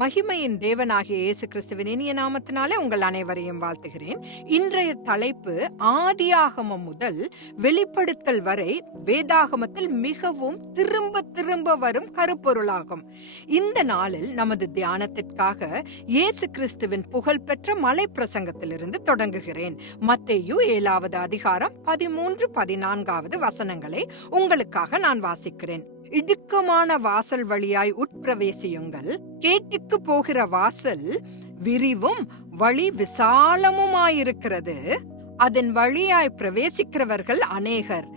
மகிமையின் தேவனாகிய இயேசு கிறிஸ்துவின் இனிய நாமத்தினாலே உங்கள் அனைவரையும் வாழ்த்துகிறேன். இன்றைய தலைப்பு ஆதியாகமம் முதல் வெளிப்படுத்தல் வரை வேதாகமத்தில் மிகவும் திரும்ப திரும்ப வரும் கருப்பொருளாகும். இந்த நாளில் நமது தியானத்திற்காக இயேசு கிறிஸ்துவின் புகழ்பெற்ற மலை பிரசங்கத்திலிருந்து தொடங்குகிறேன். மத்தேயு ஏழாவது அதிகாரம் பதிமூன்று பதினான்காவது வசனங்களை உங்களுக்காக நான் வாசிக்கிறேன். இடுக்கமான வாசல் வழியாய் உட்பிரவேசியுங்கள். கேட்டுக்கு போகிற வாசல் விரிவும் வழி விசாலமுமாயிருக்கிறது. அதன் வழியாய் பிரவேசிக்கிறவர்கள் அநேகர்.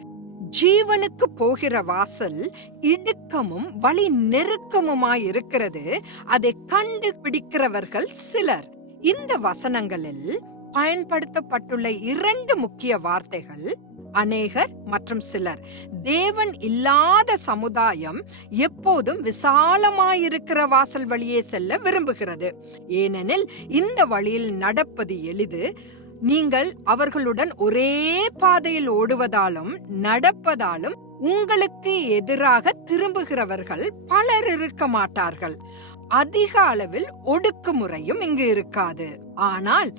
ஜீவனுக்கு போகிற வாசல் இடுக்கமும் வழி நெருக்கமுமாயிருக்கிறது. அதை கண்டுபிடிக்கிறவர்கள் சிலர். இந்த வசனங்களில் பயன்படுத்தப்பட்டுள்ள இரண்டு முக்கிய வார்த்தைகள் அநேகர் மற்றும் சிலர். தேவன் இல்லாத சமுதாயம் எப்போதும் விசாலமாயிருக்கிற வாசல் வழியே செல்ல விரும்புகிறது. ஏனெனில் இந்த வழியில் நடப்பது எளிது. நீங்கள் அவர்களுடன் ஒரே பாதையில் ஓடுவதாலும் நடப்பதாலும் உங்களுக்கு எதிராக திரும்புகிறவர்கள் பலர் இருக்க மாட்டார்கள். அதிக அளவில் ஒடுக்குமுறையும் இங்கு இருக்காது. ஆனால்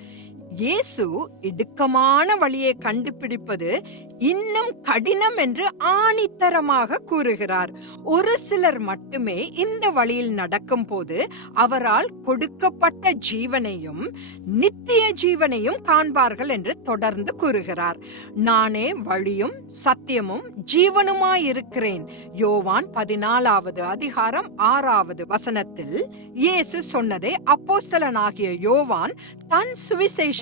இயேசு இடுக்கமான வழியை கண்டுபிடிப்பது இன்னும் கடினம் என்று ஆணித்தரமாக கூறுகிறார். ஒரு சிலர் மட்டுமே இந்த வழியில் நடக்கும் போது அவரால் கொடுக்கப்பட்ட ஜீவனையும் நித்திய ஜீவனையும் காண்பார்கள் என்று தொடர்ந்து கூறுகிறார். நானே வழியும் சத்தியமும் ஜீவனுமாயிருக்கிறேன் யோவான் பதினாலாவது அதிகாரம் ஆறாவது வசனத்தில் இயேசு சொன்னதை அப்போஸ்தலனாகிய யோவான் தன்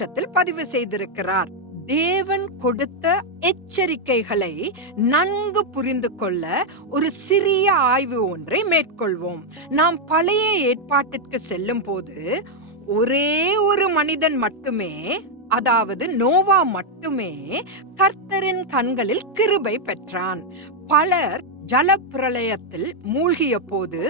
சுவிசேஷத்தில் பதிவு செய்திருக்கிறார். தேவன் கொடுத்த எச்சரிக்கைகளை நன்கு புரிந்து கொள்ள ஒரு சிறிய ஆய்வு ஒன்றை மேற்கொள்வோம். நாம் பழைய ஏற்பாட்டிற்கு செல்லும் போது ஒரே ஒரு மனிதன் மட்டுமே அதாவது நோவா மட்டுமே கர்த்தரின் கண்களில் கிருபை பெற்றான். பலர் ஜலப்பிரளயத்தில் மூழ்கிய போது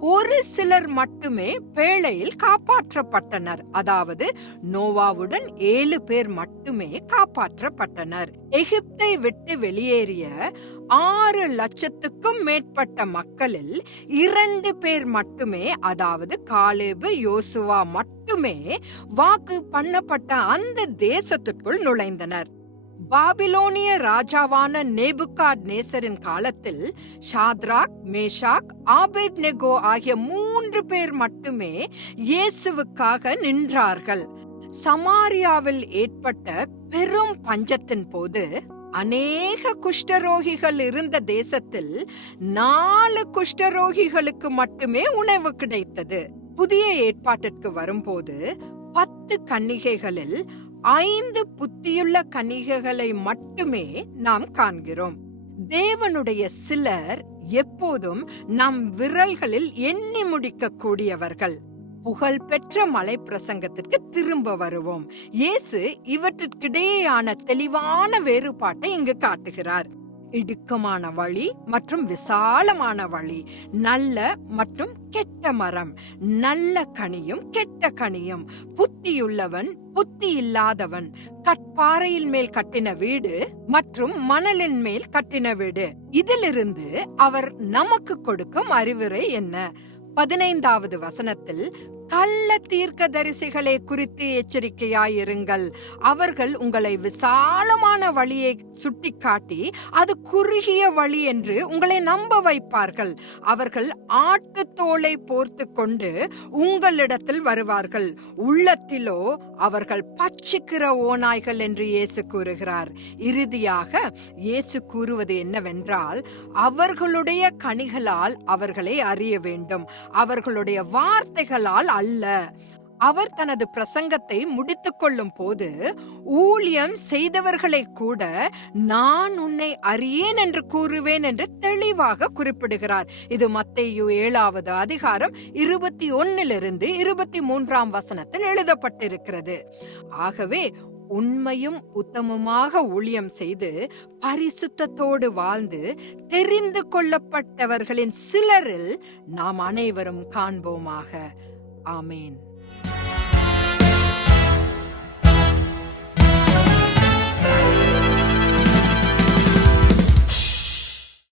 ஒரு சிலர் மட்டுமே பேழையில் காப்பாற்றப்பட்டனர். அதாவது நோவாவுடன் ஏழு பேர் மட்டுமே காப்பாற்றப்பட்டனர். எகிப்தை விட்டு வெளியேறிய ஆறு லட்சத்துக்கும் மேற்பட்ட மக்களில் இரண்டு பேர் மட்டுமே அதாவது காலேபு யோசுவா மட்டுமே வாக்கு பண்ணப்பட்ட அந்த தேசத்திற்குள் நுழைந்தனர். பாபிலோனிய ராஜாவான நேபுகாட் நேசரின் காலத்தில் ஷாத்ராக் மேஷாக் ஆபேத் நெகோ ஆகிய மூன்று பேர் மட்டுமே இயேசுவுக்காக நின்றார்கள். சமாரியாவில் ஏற்பட்ட பெரும் பஞ்சத்தின் போது அநேக குஷ்டரோகிகள் இருந்த தேசத்தில் நாலு குஷ்டரோகிகளுக்கு மட்டுமே உணவு கிடைத்தது. புதிய ஏற்பாட்டிற்கு வரும்போது பத்து கன்னிகைகளில் ஐந்து புத்தியுள்ள கணிகைகளை மட்டுமே நாம் காண்கிறோம். தேவனுடைய சிலர் எப்போதும் நம் விரல்களில் எண்ணி முடிக்க கூடியவர்கள் புகழ்பெற்ற மலை பிரசங்கத்திற்கு திரும்ப வருவோம். இயேசு இவற்றிற்கிடையேயான தெளிவான வேறுபாட்டை இங்கு காட்டுகிறார். இடுக்கமான வழி மற்றும் விசாலமான வழி. நல்ல மற்றும் கெட்ட மரம். நல்ல கனியும் கெட்ட கனியும். புத்தியுள்ளவன் புத்தி இல்லாதவன். கட்பாறையின் மேல் கட்டின வீடு மற்றும் மணலின் மேல் கட்டின வீடு. இதிலிருந்து அவர் நமக்கு கொடுக்கும் அறிவுரை என்ன? பதினைந்தாவது வசனத்தில் கள்ள தீர்க்க தரிசிகளை குறித்து எச்சரிக்கையாயிருங்கள். அவர்கள் உங்களை விசாலமான வழியை சுட்டிக்காட்டி அது குறுகிய வழி என்று உங்களை நம்ப வைப்பார்கள். அவர்கள் ஆட்டு தோலை போர்த்து கொண்டு உங்களிடத்தில் வருவார்கள். உள்ளத்திலோ அவர்கள் பச்சிக்கிற ஓநாய்கள் என்று இயேசு கூறுகிறார். இறுதியாக இயேசு கூறுவது என்னவென்றால் அவர்களுடைய கனிகளால் அவர்களை அறிய வேண்டும் அவர்களுடைய வார்த்தைகளால் அல்ல. அவர் தனது பிரசங்கத்தை முடித்து கொள்ளும் போது ஊழியம் செய்தவர்களை கூட நான் உன்னை அறியேன் என்று கூறுவேன் என்று தெளிவாக குறிப்பிடுகிறார். இது மத்தையு ஏழாவது அதிகாரம் இருபத்தி ஒன்னிலிருந்து இருபத்தி மூன்றாம் வசனத்தில் எழுதப்பட்டிருக்கிறது. ஆகவே உண்மையும் உத்தமமாக ஊழியம் செய்து பரிசுத்தத்தோடு வாழ்ந்து தெரிந்து கொள்ளப்பட்டவர்களின் சிலரில் நாம் அனைவரும் காண்போமாக. Amen.